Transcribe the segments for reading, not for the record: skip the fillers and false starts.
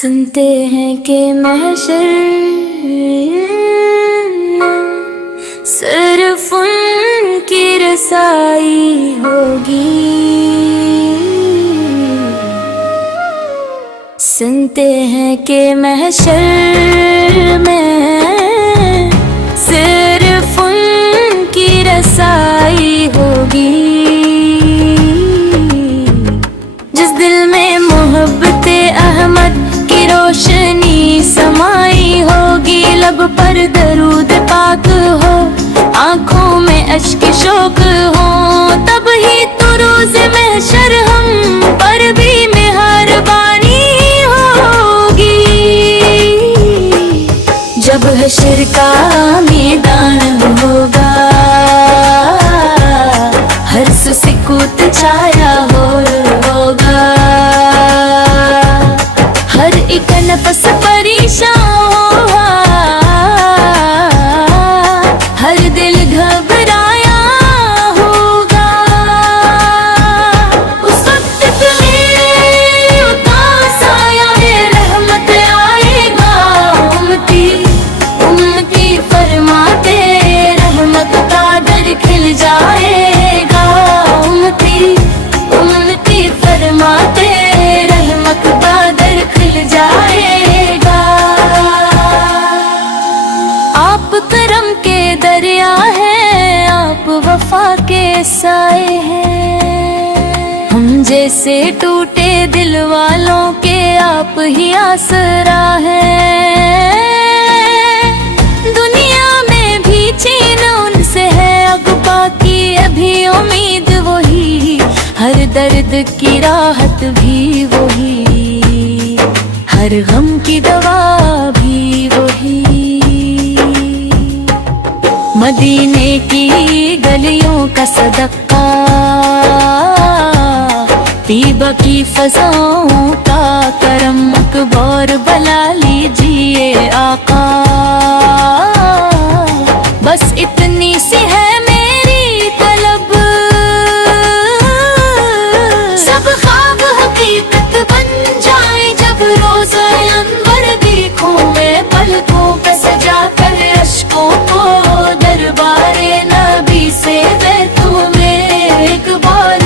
سنتے ہیں کہ محشر صرف ان کی رسائی ہوگی. سنتے ہیں کہ محشر میں صرف ان کی رسائی ہوگی. جس دل میں محبت احمد کی روشنی سمائی ہوگی، لب پر درود پاک ہو، آنکھوں میں اشک شوق ہو، تب ہی تو روز محشر ہم پر بھی مہربانی ہوگی. جب حشر کا میدان ہوگا، ہر سو سکوت چھایا ہوگا، ہر ایک نفس پریشان ہوگا، ہر دل گھبرایا ہوگا. اس وقت تمہیں اداس سایہ رحمت آئے گا، امتی فرماتے رحمت کا در کھل جائے گا. امتی فرماتے رحمت کا در کھل جائے گا. آپ کرم کے دریا ہیں، آپ وفا کے سائے ہیں، ہم جیسے ٹوٹے دل والوں کے آپ ہی آسرا ہیں. دنیا میں بھی چین ان سے ہے، اب باقی ابھی امید وہی، ہر درد کی راحت بھی وہی، ہر غم کی دوا بھی وہی. مدینے کی گلیوں کا صدقہ، طیبہ کی فضاؤں کا کرم، اکبر بلا لیجیے آقا. بس اتنی سی ہے میری طلب، سب خواب حقیقت بن جائے. جب روزہ انور دیکھوں میں پلکوں پہ سجا کر اشکوں کو، دربار نبی سے بیٹھوں میں ایک بار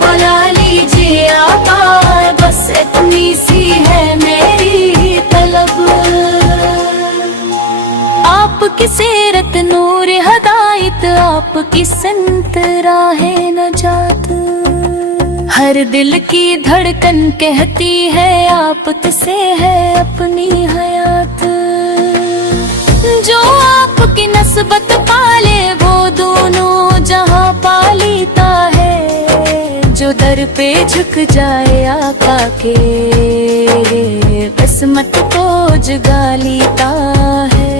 بلا لیجیے آقا. بس اتنی سی ہے میری طلب. آپ کی سیرت نور ہدایت، آپ کی سنت راہ نجات، ہر دل کی دھڑکن کہتی ہے آپ سے ہے اپنی حیات. جو آپ کی نسبت پالے وہ دونوں جہاں پالیتا ہے، جو در پہ جھک جائے آقا کے قسمت کو جگا لیتا ہے.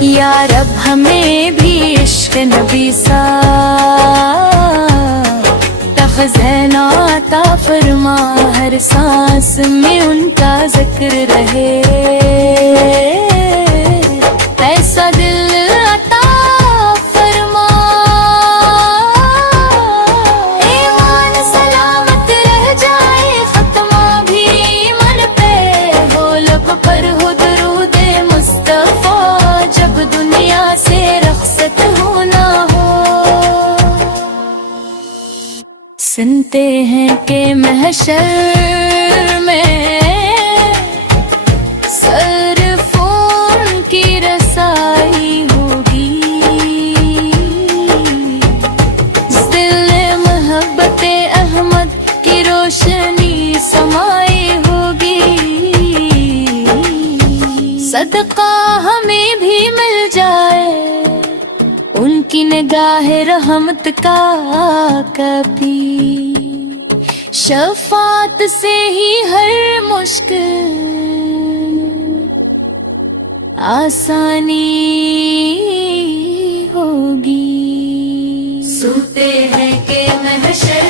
یا رب ہمیں بھی عشق نبی سا خزینہ عطا فرما، ہر سانس میں ان کا ذکر رہے، ایسا دل عطا فرما. ایمان سلامت رہ جائے، ختمہ بھی من پہ ہو، لب پر ہو درود مصطفیٰ، جب دنیا سے رخصت ہونا ہو. سنتے ہیں کہ محشر میں صرف ان کی رسائی ہوگی. جس دل محبت احمد کی روشنی سمائی ہوگی، صدقہ ہمیں بھی مل جائے ان کی نگاہ رحمت کا کبھی. شفاعت سے ہی ہر مشکل آسانی ہوگی. سنتے ہیں کہ محشر